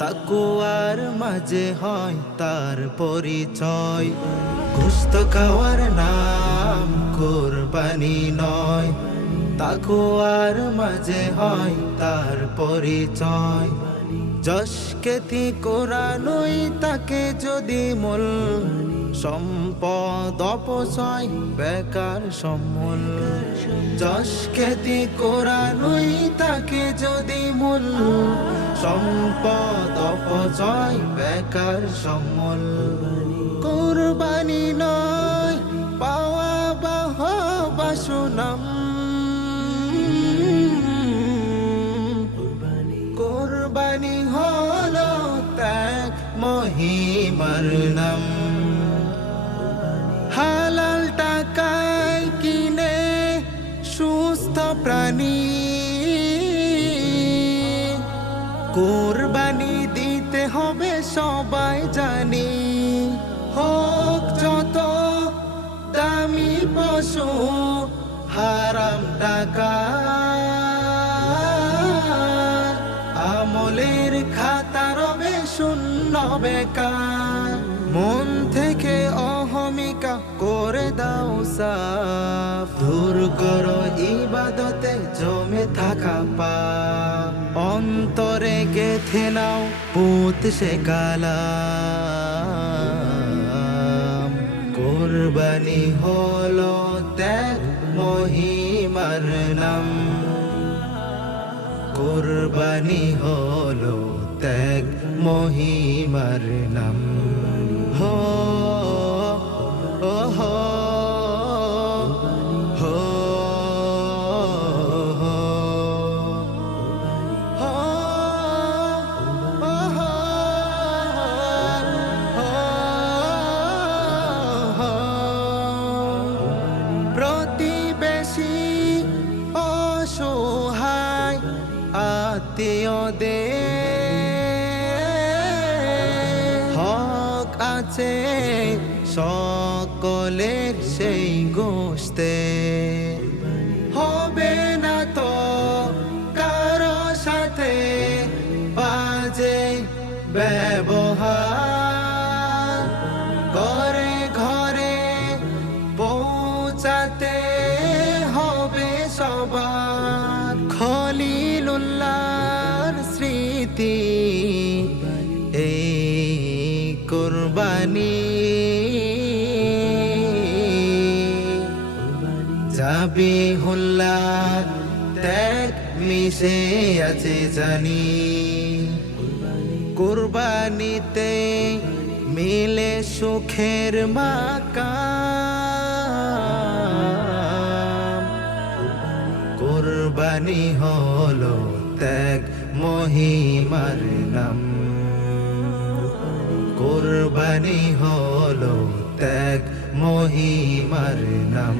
তাকুয়ার মাঝে হয় তার পরিচয়। গোশত খাওয়ার নাম কুরবানি নয়, তাকুয়ার মাঝে হয় তার পরিচয়। যশ খ্যাতি কোরআনই তাকে যদি মূল, সম্পদ অপচয় বেকার সম্মূল। যশ খ্যাতি কোরআনই তাকে যদি মূল, সম্পদ অপচয় বেকার সম্মূল। কুরবানি নয় পাওয়া বাহবা সুনাম, কুরবানি হলো ত্যাগ মহিমার নাম। হালাল টাকায় কিনে সুস্থ প্রাণী, কুরবানি দিতে হবে সবাই জানি। হোক যত দামি পশু, হারাম টাকা আমলের খাতা রবে শূন্য বেকার। মন থেকে অহমিকা করে দাও সাফ, দূর করো ইবাদতে জমে থাকা পাপ। অন্তরে গেথে নাও পুত সে কালাম। কুরবানি হলো ত্যাগ মহিমার নাম, কুরবানি হলো ত্যাগ মহিমার নাম। হো ও হো হো হো প্রতিবেশী অসহায় আত্মীয়দের হক আছে সকলের সেই গোশতে। হবে না তো কারো সাথে বাজে ব্যবহার, ঘরে ঘরে পৌঁছাতে হবে সবার। খলিলুল্লাহর স্মৃতি এই কুরবানি, জাবিহুল্লাহর ত্যাগ মিশে আছে জানি। কুরবানিতে মিলে সুখের মাকাম। কুরবানি হলো ত্যাগ মহিমার নাম, কুরবানি হলো ত্যাগ মহিমার নাম।